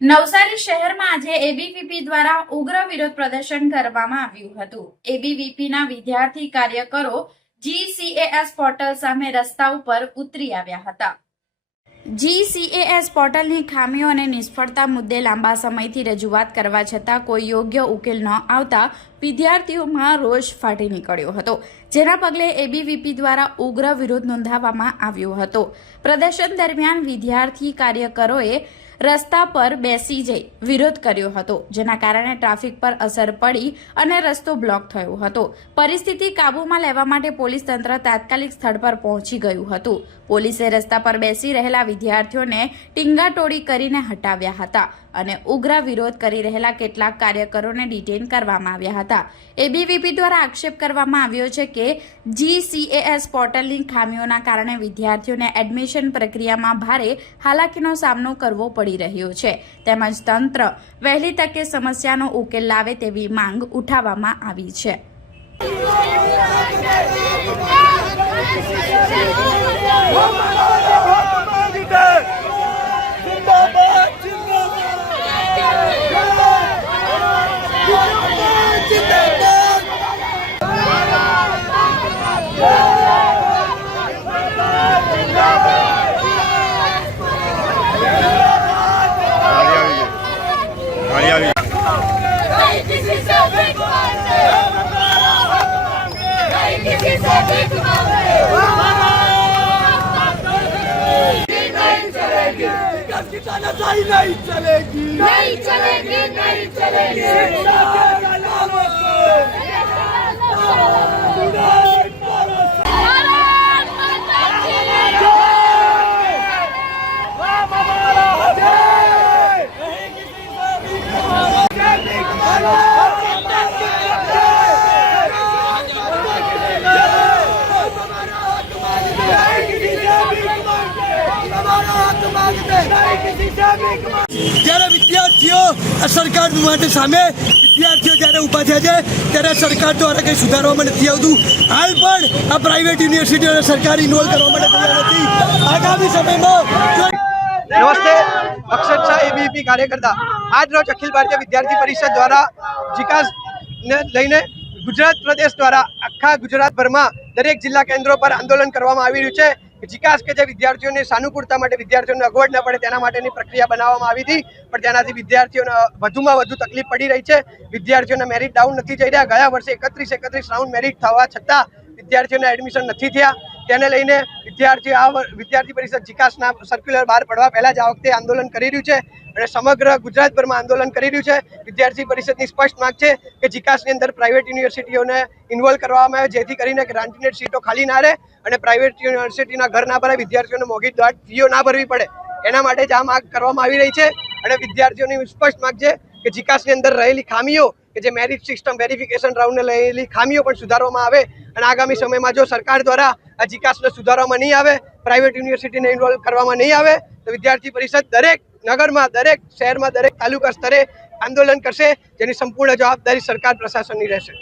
નવસારી શહેરમાં આજે એબીવીપી દ્વારા ઉગ્ર વિરોધ પ્રદર્શન કરવામાં આવ્યું હતું। એબીવીપીના વિદ્યાર્થી કાર્યકરો જીસીએએસ પોર્ટલ સામે રસ્તા ઉપર ઉતરી આવ્યા હતા। જીસીએએસ પોર્ટલની ખામીઓ અને નિષ્ફળતા મુદ્દે લાંબા સમયથી રજૂઆત કરવા છતાં કોઈ યોગ્ય ઉકેલ ન આવતા વિદ્યાર્થીઓમાં રોષ ફાટી નીકળ્યો હતો, જેના પગલે એબીવીપી દ્વારા ઉગ્ર વિરોધ નોંધાવવામાં આવ્યો હતો। પ્રદર્શન દરમિયાન વિદ્યાર્થી કાર્યકરોએ રસ્તા પર બેસી જઈ વિરોધ કર્યો હતો, જેના કારણે ટ્રાફિક પર અસર પડી અને રસ્તો બ્લોક થયો હતો। પરિસ્થિતિ કાબૂમાં લેવા માટે પોલીસ તંત્ર તાત્કાલિક સ્થળ પર પહોંચી ગયું હતું। પોલીસે રસ્તા પર બેસી રહેલા વિદ્યાર્થીઓને ટીંગાટોળી કરીને હટાવ્યા હતા અને ઉગ્ર વિરોધ કરી રહેલા કેટલાક કાર્યકરોને ડિટેન કરવામાં આવ્યા હતા। એબીવીપી દ્વારા આક્ષેપ કરવામાં આવ્યો છે કે જીસીએએસ પોર્ટલની ખામીઓના કારણે વિદ્યાર્થીઓને એડમિશન પ્રક્રિયામાં ભારે હાલાકીનો સામનો કરવો પડી રહ્યો છે, તેમજ તંત્ર વહેલી તકે સમસ્યાનો ઉકેલ લાવે તેવી માંગ ઉઠાવવામાં આવી છે। नहीं चलेगी, नहीं चलेगी, नहीं चलेगी। જ્યારે વિદ્યાર્થીઓ સરકાર માટે સામે વિદ્યાર્થીઓ જ્યારે ઊભા થયા છે ત્યારે સરકાર દ્વારા કંઈ સુધારવામાં નથી આવતું। હાલ પણ આ પ્રાઇવેટ યુનિવર્સિટીઓને સરકાર ઇન્વોલ્વ કરવા માટે તૈયાર નથી। આગામી સમયમાં નમસ્તે, અક્ષર શાહ એબીવીપી કાર્યકર્તા। આજ રોજ અખિલ ભારતીય વિદ્યાર્થી પરિષદ દ્વારા જીકાસને લઈને ગુજરાત પ્રદેશ દ્વારા આખા ગુજરાતભરમાં દરેક જિલ્લા કેન્દ્રો પર આંદોલન કરવામાં આવી રહ્યું છે। જીકાસ કે જે વિદ્યાર્થીઓની સાનુકૂળતા માટે વિદ્યાર્થીઓને અગવડ ન પડે તેના માટેની પ્રક્રિયા બનાવવામાં આવી હતી, પણ તેનાથી વિદ્યાર્થીઓને વધુમાં વધુ તકલીફ પડી રહી છે। વિદ્યાર્થીઓને મેરિટ ડાઉન નથી જઈ રહ્યા। ગયા વર્ષે 31 રાઉન્ડ મેરિટ થવા છતાં વિદ્યાર્થીઓને એડમિશન નથી થયા। તેને લઈને વિદ્યાર્થી પરિષદ જીકાસના સર્ક્યુલર બહાર પડવા પહેલા જ આ વખતે આંદોલન કરી રહ્યું છે અને સમગ્ર ગુજરાતભરમાં આંદોલન કરી રહ્યું છે। વિદ્યાર્થી પરિષદની સ્પષ્ટ માંગ છે કે જીકાસની અંદર પ્રાઇવેટ યુનિવર્સિટીઓને ઇન્વોલ્વ કરવામાં આવે, જેથી કરીને ગ્રાન્ટેડ સીટો ખાલી ના રહે અને પ્રાઇવેટ યુનિવર્સિટીના ઘર ના ભરાય, વિદ્યાર્થીઓને મોંઘી ફીઓ ના ભરવી પડે, એના માટે જ આ માંગ કરવામાં આવી રહી છે। અને વિદ્યાર્થીઓની સ્પષ્ટ માંગ છે કે જીકાસની અંદર રહેલી ખામીઓ કે જે મેરિટ સિસ્ટમ વેરિફિકેશન રાઉન્ડને લયેલી ખામીઓ પણ સુધારવામાં આવે અને આગામી સમયમાં જો સરકાર દ્વારા આ જીકાસને સુધારવામાં નહીં આવે, પ્રાઇવેટ યુનિવર્સિટીને ઇન્વોલ્વ કરવામાં નહીં આવે તો વિદ્યાર્થી પરિષદ દરેક નગરમાં, દરેક શહેરમાં, દરેક તાલુકા સ્તરે આંદોલન કરશે, જેની સંપૂર્ણ જવાબદારી સરકાર પ્રશાસનની રહેશે।